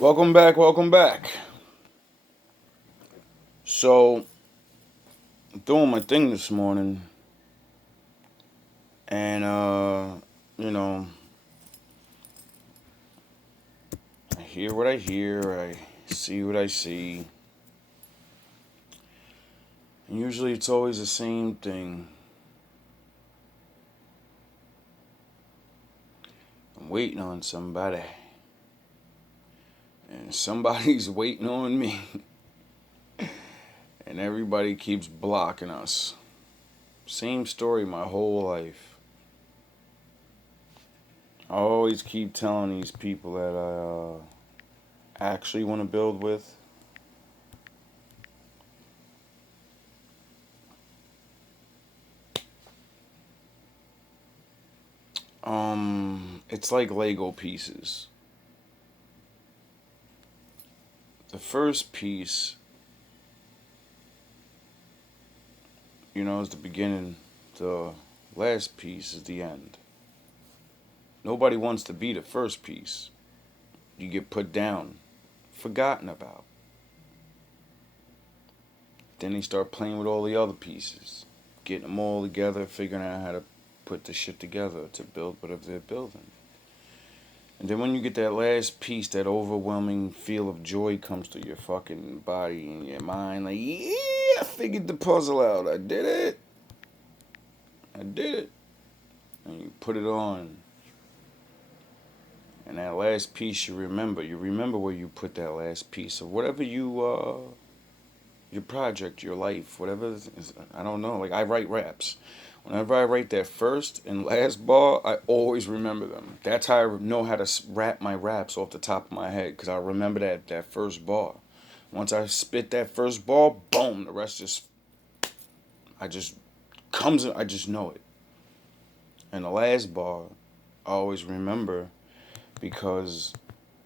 Welcome back, welcome back. So, I'm doing my thing this morning, and, you know, I hear what I hear, I see what I see, and usually it's always the same thing. I'm waiting on somebody, and somebody's waiting on me, and everybody keeps blocking us. Same story my whole life. I always keep telling these people that I actually want to build with. It's like Lego pieces. The first piece, is the beginning. The last piece is the end. Nobody wants to be the first piece. You get put down, forgotten about. Then they start playing with all the other pieces, getting them all together, figuring out how to put the shit together to build whatever they're building. And then when you get that last piece, that overwhelming feel of joy comes to your fucking body and your mind. Like, yeah, I figured the puzzle out. I did it. I did it. And you put it on. And that last piece you remember where you put that last piece of whatever your project, your life, whatever it is, I don't know. Like I write raps. Whenever I write that first and last bar, I always remember them. That's how I know how to rap my raps off the top of my head, because I remember that first bar. Once I spit that first bar, boom, the rest I just comes, I just know it. And the last bar, I always remember because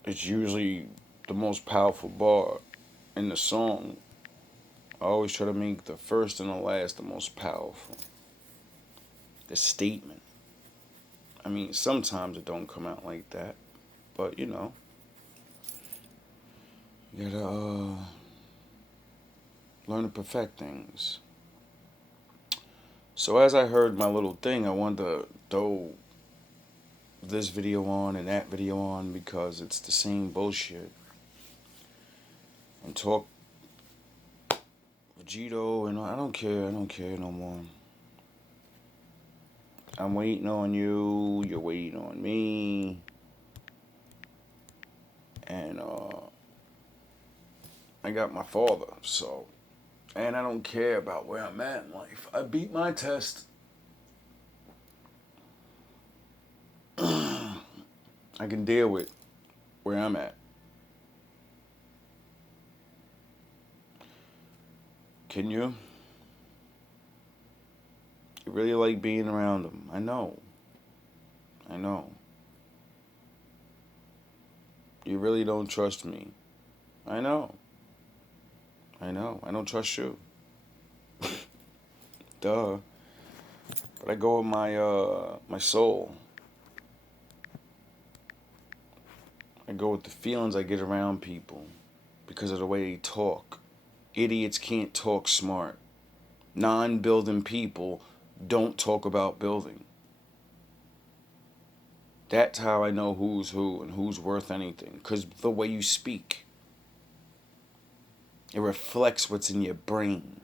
it's usually the most powerful bar in the song. I always try to make the first and the last the most powerful. The statement. I mean, sometimes it don't come out like that, but you gotta learn to perfect things. So as I heard my little thing, I wanted to throw this video on and that video on because it's the same bullshit. And talk Vegito, and I don't care. I don't care no more. I'm waiting on you. You're waiting on me. And I got my father, so. And I don't care about where I'm at in life. I beat my test. I can deal with where I'm at. Can you? You really like being around them. I know. I know. You really don't trust me. I know. I know. I don't trust you. Duh. But I go with my soul. I go with the feelings I get around people because of the way they talk. Idiots can't talk smart. Non-building people don't talk about building. That's how I know who's who and who's worth anything. Because the way you speak, it reflects what's in your brain.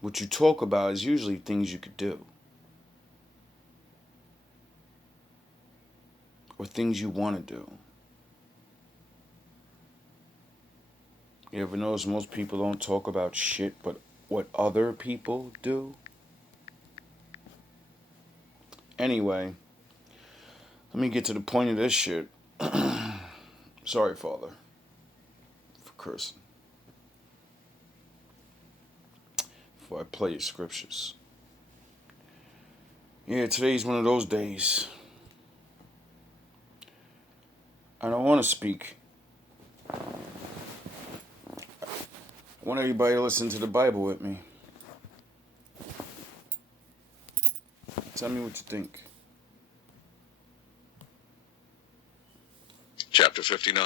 What you talk about is usually things you could do, or things you want to do. You ever notice most people don't talk about shit but what other people do? Anyway, let me get to the point of this shit. Sorry, Father, for cursing. Before I play your scriptures. Yeah, today's one of those days. I don't want to speak. I want everybody to listen to the Bible with me. Tell me what you think. Chapter 59.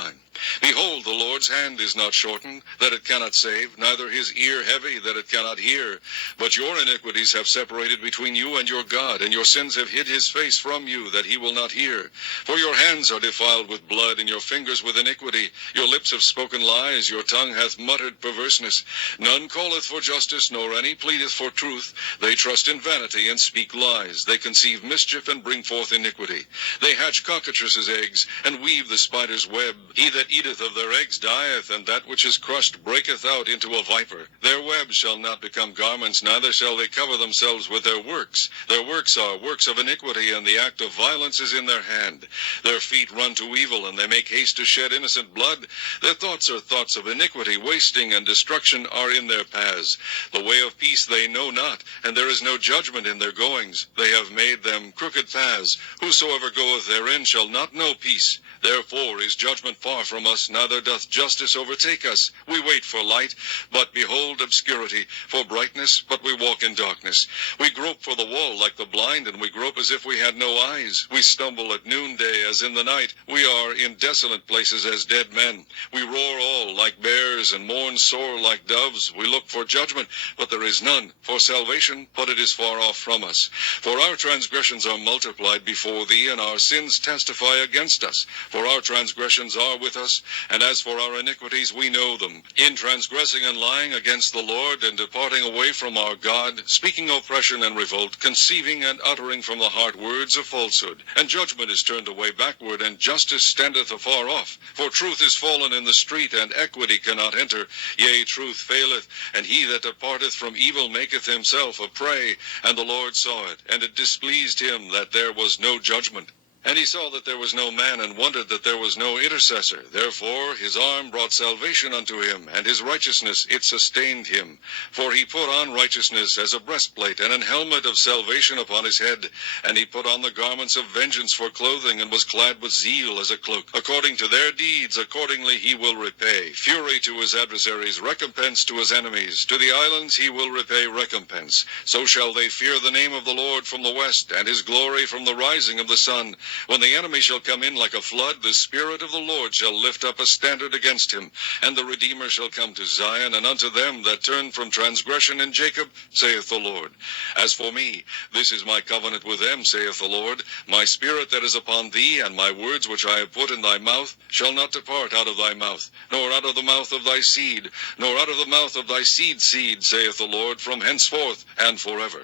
Behold, the Lord's hand is not shortened, that it cannot save, neither his ear heavy, that it cannot hear. But your iniquities have separated between you and your God, and your sins have hid his face from you, that he will not hear. For your hands are defiled with blood, and your fingers with iniquity. Your lips have spoken lies, your tongue hath muttered perverseness. None calleth for justice, nor any pleadeth for truth. They trust in vanity, and speak lies. They conceive mischief, and bring forth iniquity. They hatch cockatrices' eggs, and weave the spider's web. He that eateth of their eggs dieth, and that which is crushed breaketh out into a viper. Their webs shall not become garments, neither shall they cover themselves with their works. Their works are works of iniquity, and the act of violence is in their hand. Their feet run to evil, and they make haste to shed innocent blood. Their thoughts are thoughts of iniquity, wasting and destruction are in their paths. The way of peace they know not, and there is no judgment in their goings. They have made them crooked paths. Whosoever goeth therein shall not know peace. Therefore is judgment far from us, neither doth justice overtake us. We wait for light, but behold obscurity, for brightness, but we walk in darkness. We grope for the wall like the blind, and we grope as if we had no eyes. We stumble at noonday as in the night. We are in desolate places as dead men. We roar all like bears, and mourn sore like doves. We look for judgment, but there is none, for salvation, but it is far off from us. For our transgressions are multiplied before thee, and our sins testify against us. For our transgressions are with us, and as for our iniquities we know them. In transgressing and lying against the Lord, and departing away from our God, speaking oppression and revolt, conceiving and uttering from the heart words of falsehood. And judgment is turned away backward, and justice standeth afar off. For truth is fallen in the street, and equity cannot enter. Yea, truth faileth, and he that departeth from evil maketh himself a prey. And the Lord saw it, and it displeased him that there was no judgment. And he saw that there was no man, and wondered that there was no intercessor. Therefore his arm brought salvation unto him, and his righteousness it sustained him. For he put on righteousness as a breastplate, and an helmet of salvation upon his head. And he put on the garments of vengeance for clothing, and was clad with zeal as a cloak. According to their deeds, accordingly he will repay. Fury to his adversaries, recompense to his enemies. To the islands he will repay recompense. So shall they fear the name of the Lord from the west, and his glory from the rising of the sun. When the enemy shall come in like a flood, the Spirit of the Lord shall lift up a standard against him. And the Redeemer shall come to Zion, and unto them that turn from transgression in Jacob, saith the Lord. As for me, this is my covenant with them, saith the Lord. My spirit that is upon thee, and my words which I have put in thy mouth, shall not depart out of thy mouth, nor out of the mouth of thy seed, nor out of the mouth of thy seed's seed, saith the Lord, from henceforth and forever.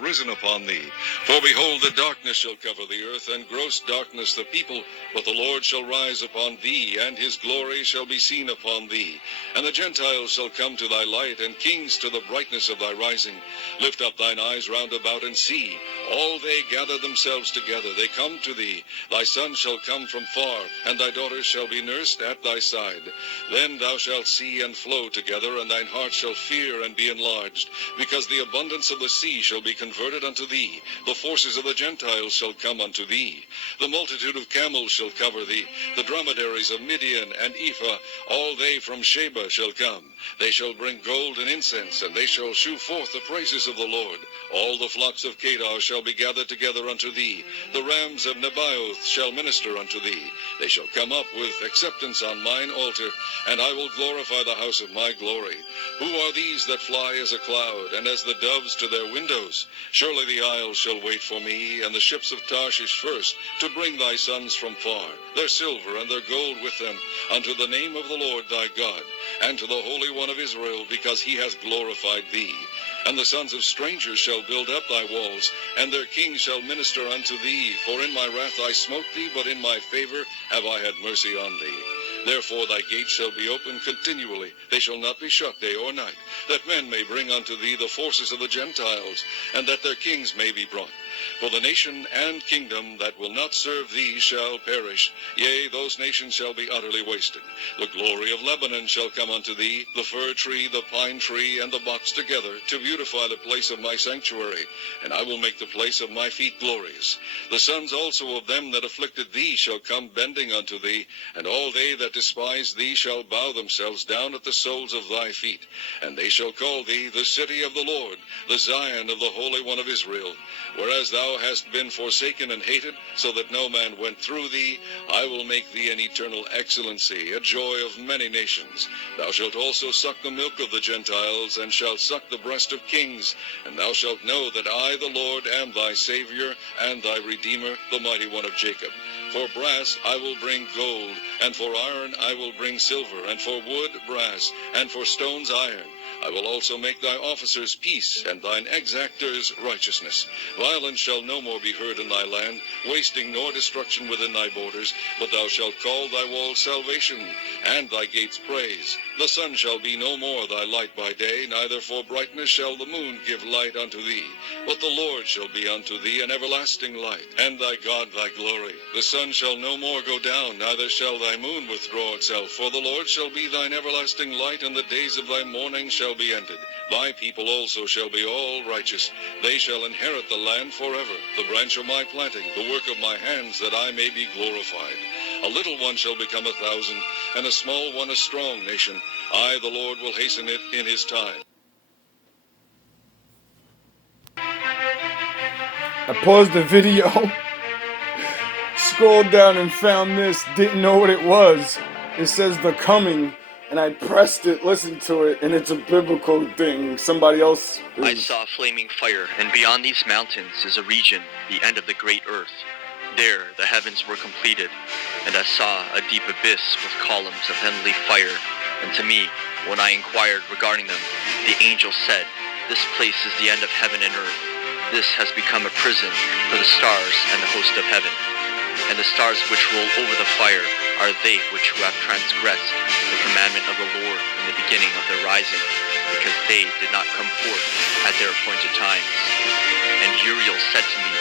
Risen upon thee. For behold, the darkness shall cover the earth, and gross darkness the people. But the Lord shall rise upon thee, and his glory shall be seen upon thee. And the Gentiles shall come to thy light, and kings to the brightness of thy rising. Lift up thine eyes round about, and see. All they gather themselves together, they come to thee. Thy sons shall come from far, and thy daughters shall be nursed at thy side. Then thou shalt see and flow together, and thine heart shall fear and be enlarged. Because the abundance of the sea shall be converted unto thee. The forces of the Gentiles shall come unto thee. The multitude of camels shall cover thee. The dromedaries of Midian and Ephah, all they from Sheba shall come. They shall bring gold and incense, and they shall shew forth the praises of the Lord. All the flocks of Kedar shall be gathered together unto thee. The rams of Nebaioth shall minister unto thee. They shall come up with acceptance on mine altar, and I will glorify the house of my glory. Who are these that fly as a cloud, and as the doves to their windows? Surely the isles shall wait for me, and the ships of Tarshish first, to bring thy sons from far, their silver and their gold with them, unto the name of the Lord thy God, and to the Holy One of Israel, because he hath glorified thee. And the sons of strangers shall build up thy walls, and their kings shall minister unto thee. For in my wrath I smote thee, but in my favor have I had mercy on thee. Therefore thy gates shall be open continually, they shall not be shut day or night, that men may bring unto thee the forces of the Gentiles, and that their kings may be brought. For the nation and kingdom that will not serve thee shall perish. Yea, those nations shall be utterly wasted. The glory of Lebanon shall come unto thee, the fir tree, the pine tree, and the box together, to beautify the place of my sanctuary. And I will make the place of my feet glorious. The sons also of them that afflicted thee shall come bending unto thee, and all they that despise thee shall bow themselves down at the soles of thy feet. And they shall call thee the city of the Lord, the Zion of the Holy One of Israel. Whereas thou hast been forsaken and hated, so that no man went through thee, I will make thee an eternal excellency, a joy of many nations. Thou shalt also suck the milk of the Gentiles, and shalt suck the breast of kings, and thou shalt know that I, the Lord, am thy Savior, and thy Redeemer, the mighty one of Jacob. For brass I will bring gold, and for iron I will bring silver, and for wood brass, and for stones iron. I will also make thy officers peace, and thine exactors righteousness. Violence shall no more be heard in thy land, wasting nor destruction within thy borders, but thou shalt call thy walls salvation, and thy gates praise. The sun shall be no more thy light by day, neither for brightness shall the moon give light unto thee. But the Lord shall be unto thee an everlasting light, and thy God thy glory. The sun shall no more go down, neither shall thy moon withdraw itself, for the Lord shall be thine everlasting light, and the days of thy mourning shall be ended. Thy people also shall be all righteous. They shall inherit the land forever, the branch of my planting, the work of my hands, that I may be glorified. A little one shall become 1,000, and a small one a strong nation. I, the Lord, will hasten it in his time. I paused the video, scrolled down and found this, didn't know what it was. It says The Coming, and I pressed it, listened to it, and it's a biblical thing. Somebody else I saw flaming fire, and beyond these mountains is a region, the end of the great earth. There the heavens were completed, and I saw a deep abyss with columns of heavenly fire. And to me, when I inquired regarding them, the angel said, "This place is the end of heaven and earth. This has become a prison for the stars and the host of heaven. And the stars which roll over the fire are they which who have transgressed the commandment of the Lord in the beginning of their rising, because they did not come forth at their appointed times." And Uriel said to me,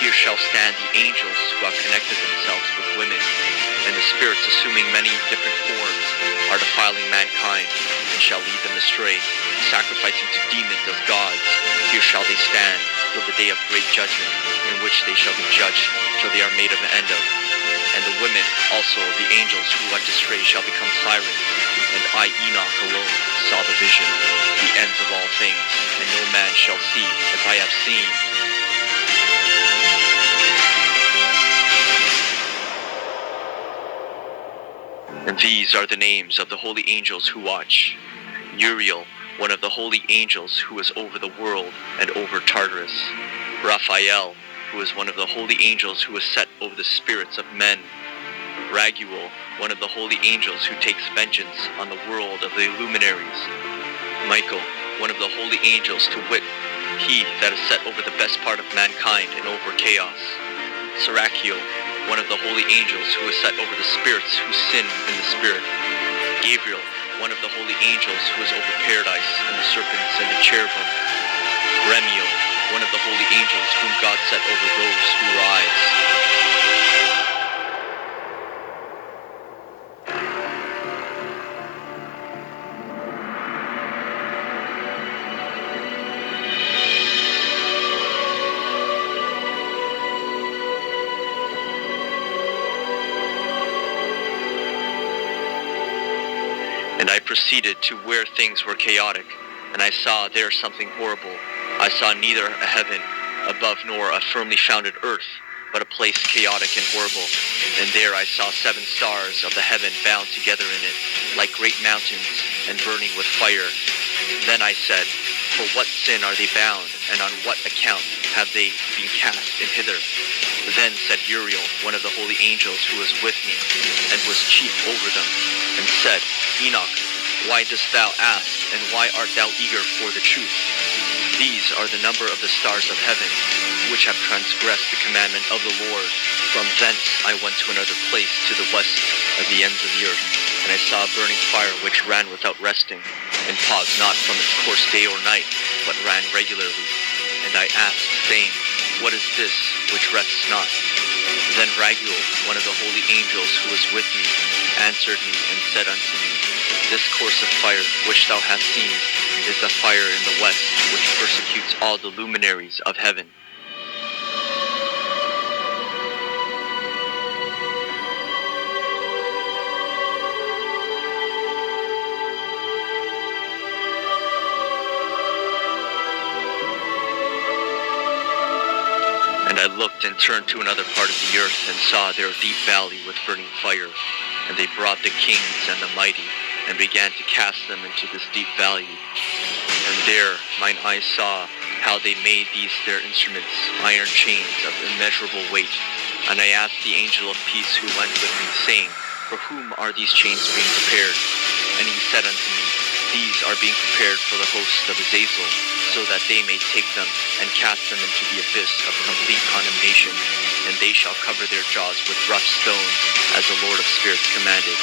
"Here shall stand the angels who have connected themselves with women, and the spirits assuming many different forms are defiling mankind, and shall lead them astray, sacrificing to demons of gods. Here shall they stand till the day of great judgment, in which they shall be judged till they are made an end of. And the women also, the angels who went astray, shall become sirens. And I, Enoch, alone saw the vision, the ends of all things, and no man shall see as I have seen." And these are the names of the holy angels who watch. Uriel, one of the holy angels who is over the world and over Tartarus. Raphael, who is one of the holy angels who is set over the spirits of men. Raguel, one of the holy angels who takes vengeance on the world of the luminaries. Michael, one of the holy angels, to wit, he that is set over the best part of mankind and over chaos. Serachiel, one of the holy angels who is set over the spirits who sin in the spirit. Gabriel, one of the holy angels who is over paradise and the serpents and the cherubim. Remiel, one of the holy angels whom God set over those who rise. And I proceeded to where things were chaotic, and I saw there something horrible. I saw neither a heaven above nor a firmly founded earth, but a place chaotic and horrible. And there I saw 7 stars of the heaven bound together in it, like great mountains, and burning with fire. Then I said, "For what sin are they bound, and on what account have they been cast in hither?" Then said Uriel, one of the holy angels who was with me, and was chief over them, and said, "Enoch, why dost thou ask, and why art thou eager for the truth? These are the number of the stars of heaven, which have transgressed the commandment of the Lord. From thence I went to another place, to the west of the ends of the earth, and I saw a burning fire which ran without resting, and paused not from its course day or night, but ran regularly. And I asked, saying, What is this which rests not? Then Raguel, one of the holy angels who was with me, answered me and said unto me, This course of fire which thou hast seen is the fire in the west, which persecutes all the luminaries of heaven. looked and turned to another part of the earth and saw there a deep valley with burning fire. And they brought the kings and the mighty and began to cast them into this deep valley. And there mine eyes saw how they made these their instruments, iron chains of immeasurable weight. And I asked the angel of peace who went with me, saying, For whom are these chains being prepared? And he said unto me, These are being prepared for the host of Azazel, so that they may take them and cast them into the abyss of complete condemnation. And they shall cover their jaws with rough stones, as the Lord of spirits commanded.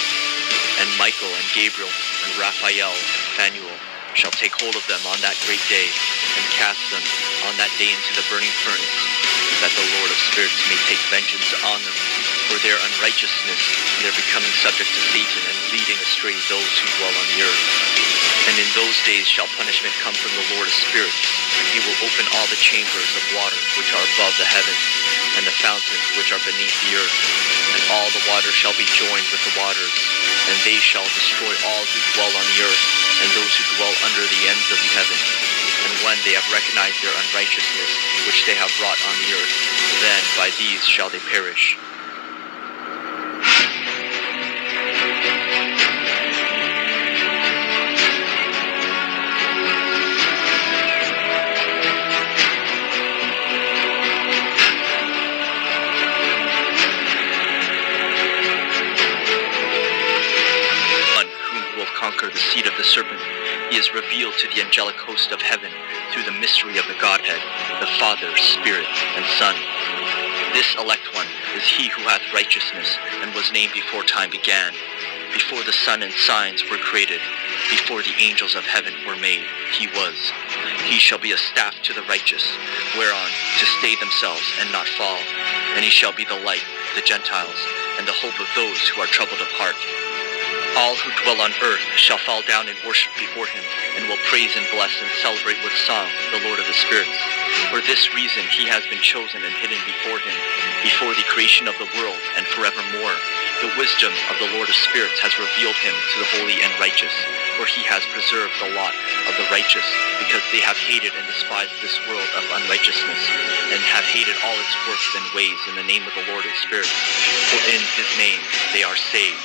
And Michael and Gabriel and Raphael and Phanuel shall take hold of them on that great day, and cast them on that day into the burning furnace, that the Lord of spirits may take vengeance on them for their unrighteousness, and their becoming subject to Satan and leading astray those who dwell on the earth. And in those days shall punishment come from the Lord of spirits, and he will open all the chambers of water which are above the heavens, and the fountains which are beneath the earth, and all the water shall be joined with the waters, and they shall destroy all who dwell on the earth, and those who dwell under the ends of the heaven. And when they have recognized their unrighteousness which they have wrought on the earth, then by these shall they perish. Conquer the seed of the serpent, he is revealed to the angelic host of heaven through the mystery of the Godhead, the Father, Spirit, and Son. This elect one is he who hath righteousness, and was named before time began, before the sun and signs were created, before the angels of heaven were made, he was. He shall be a staff to the righteous, whereon to stay themselves and not fall. And he shall be the light, the Gentiles, and the hope of those who are troubled of heart. All who dwell on earth shall fall down and worship before him, and will praise and bless and celebrate with song the Lord of the spirits. For this reason he has been chosen and hidden before him, before the creation of the world and forevermore. The wisdom of the Lord of spirits has revealed him to the holy and righteous, for he has preserved the lot of the righteous, because they have hated and despised this world of unrighteousness, and have hated all its works and ways in the name of the Lord of spirits. For in his name they are saved.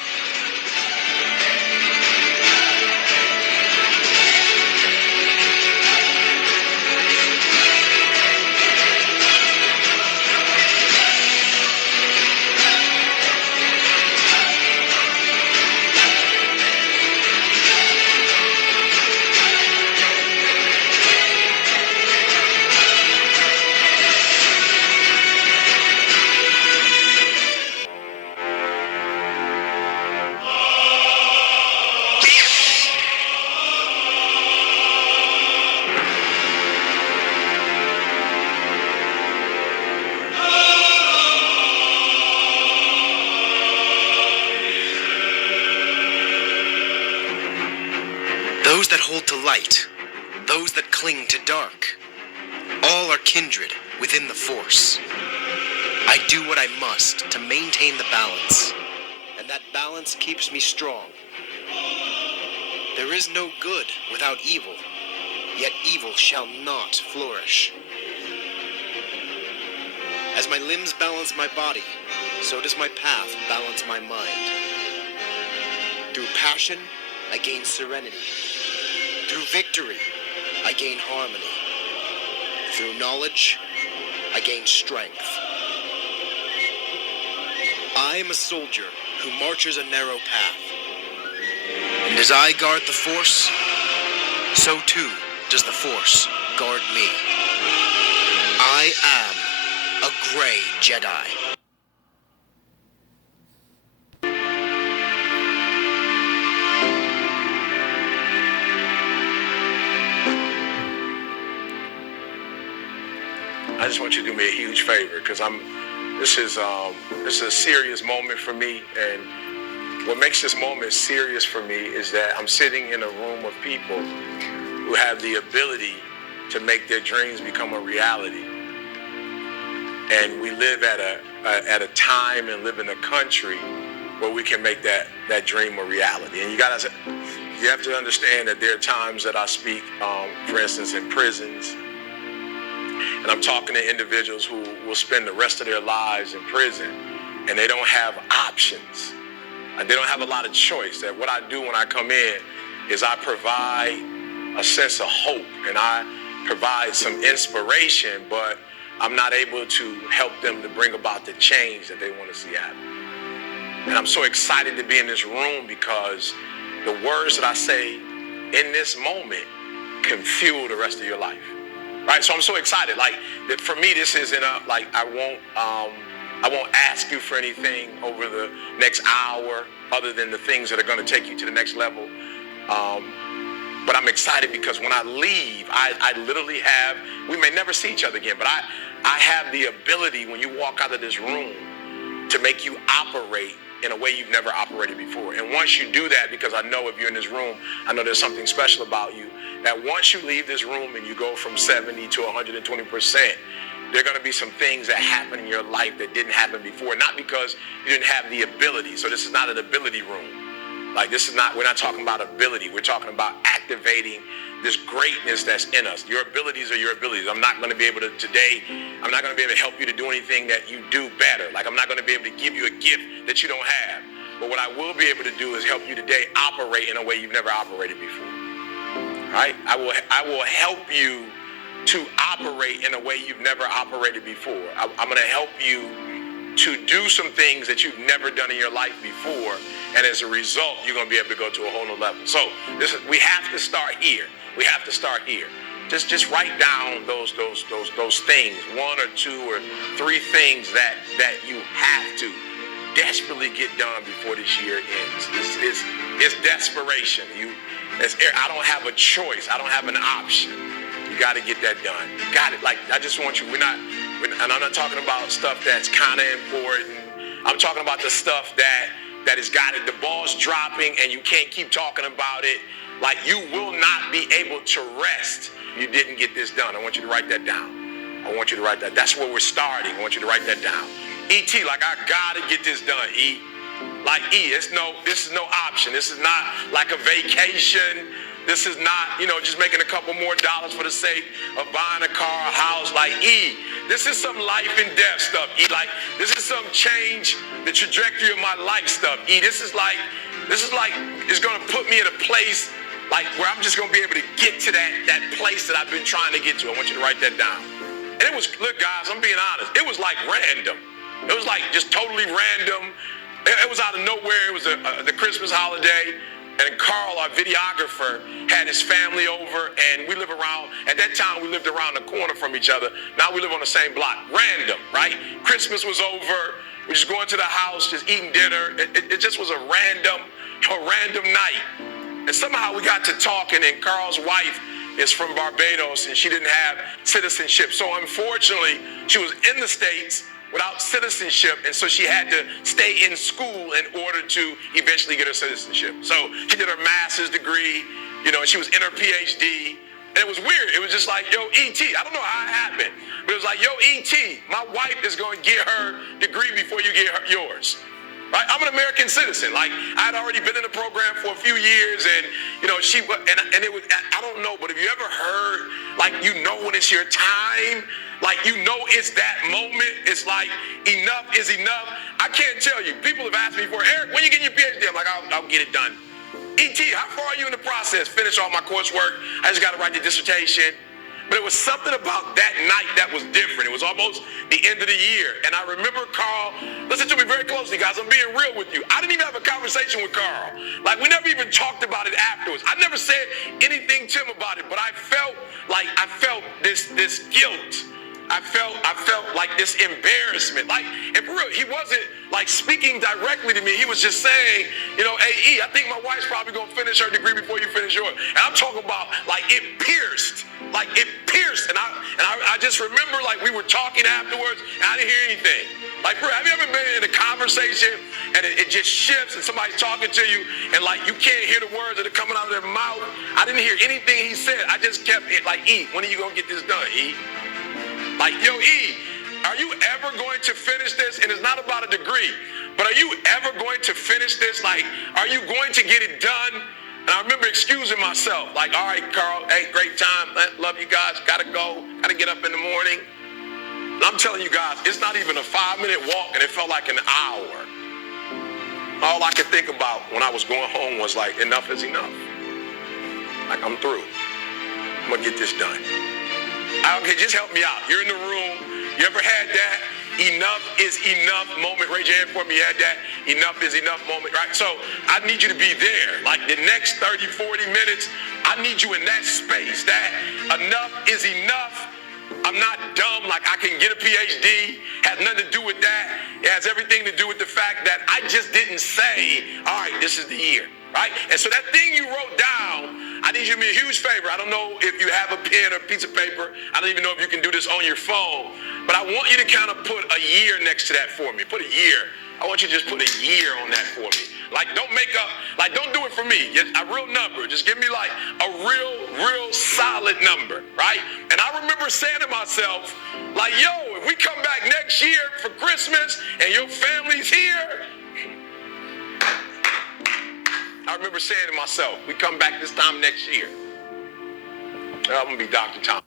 Those that hold to light, those that cling to dark, all are kindred within the force. I do what I must to maintain the balance, and that balance keeps me strong. There is no good without evil, yet evil shall not flourish. As my limbs balance my body, so does my path balance my mind. Through passion, I gain serenity. Through victory, I gain harmony. Through knowledge, I gain strength. I am a soldier who marches a narrow path. And as I guard the Force, so too does the Force guard me. I am a Grey Jedi. I just want you to do me a huge favor, because this is a serious moment for me, and what makes this moment serious for me is that I'm sitting in a room of people who have the ability to make their dreams become a reality. And we live at a time and live in a country where we can make that dream a reality. And you have to understand that there are times that I speak, for instance, in prisons. And I'm talking to individuals who will spend the rest of their lives in prison and they don't have options. They don't have a lot of choice. That what I do when I come in is I provide a sense of hope and I provide some inspiration, but I'm not able to help them to bring about the change that they want to see happen. And I'm so excited to be in this room because the words that I say in this moment can fuel the rest of your life. Right? So I'm so excited. Like, for me, this isn't like I won't ask you for anything over the next hour other than the things that are going to take you to the next level. But I'm excited because when I leave, I literally have, we may never see each other again, but I have the ability when you walk out of this room to make you operate in a way you've never operated before. And once you do that, because I know if you're in this room, I know there's something special about you, that once you leave this room and you go from 70 to 120%, there are going to be some things that happen in your life that didn't happen before, not because you didn't have the ability. So this is not an ability room. Like, this is not, we're not talking about ability. We're talking about activating this greatness that's in us. Your abilities are your abilities. I'm not going to be able to today, I'm not going to be able to help you to do anything that you do better. Like, I'm not going to be able to give you a gift that you don't have. But what I will be able to do is help you today operate in a way you've never operated before. Right? I will help you to operate in a way you've never operated before. I'm going to help you to do some things that you've never done in your life before, and as a result, you're going to be able to go to a whole new level. So we have to start here. We have to start here. Just write down those things, one or two or three things that you have to desperately get done before this year ends. It's desperation. I don't have a choice. I don't have an option. You got to get that done. Got it. Like, I just want you, and I'm not talking about stuff that's kind of important. I'm talking about the stuff that has got it. The ball's dropping and you can't keep talking about it. Like, you will not be able to rest. You didn't get this done. I want you to write that down. I want you to write that. That's where we're starting. I want you to write that down. E.T., like, I got to get this done, E. Like, E, this is no option. This is not like a vacation. This is not, just making a couple more dollars for the sake of buying a car, a house. Like, E, this is some life and death stuff. E, like, this is some change the trajectory of my life stuff. E, this is like, it's going to put me in a place like where I'm just going to be able to get to that place that I've been trying to get to. I want you to write that down. And it was, look, guys, I'm being honest. It was like random. It was like just totally random. It was out of nowhere. It was the Christmas holiday. And Carl, our videographer, had his family over, and we live around, at that time we lived around the corner from each other. Now we live on the same block. Random, right? Christmas was over. We're just going to the house, just eating dinner. It just was a random night. And somehow we got to talking, and Carl's wife is from Barbados, and she didn't have citizenship. So unfortunately, she was in the States without citizenship, and so she had to stay in school in order to eventually get her citizenship. So she did her master's degree, and she was in her PhD, and it was weird. It was just like, yo, E.T., I don't know how it happened, but it was like, yo, E.T., my wife is going to get her degree before you get yours. Right? I'm an American citizen. Like, I had already been in the program for a few years, and and it was, I don't know, but have you ever heard, like, when it's your time, like, it's that moment. It's like, enough is enough. I can't tell you. People have asked me before, Eric, when you get your PhD? I'm like, I'll get it done. E.T., how far are you in the process? Finish all my coursework. I just got to write the dissertation. But it was something about that night that was different. It was almost the end of the year. And I remember Carl, listen to me very closely, guys. I'm being real with you. I didn't even have a conversation with Carl. Like, we never even talked about it afterwards. I never said anything to him about it, but I felt this guilt. I felt like this embarrassment. Like, and for real, he wasn't like speaking directly to me. He was just saying, hey, E, I think my wife's probably gonna finish her degree before you finish yours. And I'm talking about, like, it pierced. And I just remember, like, we were talking afterwards, and I didn't hear anything. Like, bro, have you ever been in a conversation and it just shifts and somebody's talking to you and, like, you can't hear the words that are coming out of their mouth? I didn't hear anything he said. I just kept it like, E, when are you gonna get this done, E? Like, yo, E, are you ever going to finish this? And it's not about a degree, but are you ever going to finish this? Like, are you going to get it done? And I remember excusing myself, like, all right, Carl, hey, great time, love you guys, gotta go, gotta get up in the morning. And I'm telling you guys, it's not even a 5-minute walk, and it felt like an hour. All I could think about when I was going home was like, enough is enough. Like, I'm through. I'm gonna get this done. Okay, just help me out. You're in the room. You ever had that enough is enough moment? Raise your hand for me. You had that enough is enough moment, right? So I need you to be there. Like the next 30, 40 minutes, I need you in that space. That enough is enough. I'm not dumb, like I can get a PhD. Has nothing to do with that. It has everything to do with the fact that I just didn't say, all right, this is the year, right? And so that thing you wrote down, I need you to do me a huge favor. I don't know if you have a pen or a piece of paper. I don't even know if you can do this on your phone. But I want you to kind of put a year next to that for me. Put a year. I want you to just put a year on that for me. Like, don't make up, like, don't do it for me. Just a real number. Just give me, like, a real solid number, right? And I remember saying to myself, like, yo, if we come back next year for Christmas and your family's here, I remember saying to myself, we come back this time next year, I'm going to be Dr. Tom.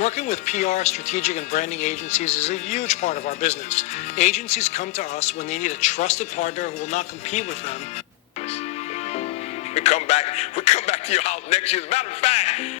Working with PR, strategic, and branding agencies is a huge part of our business. Agencies come to us when they need a trusted partner who will not compete with them. We come back to your house next year. As a matter of fact,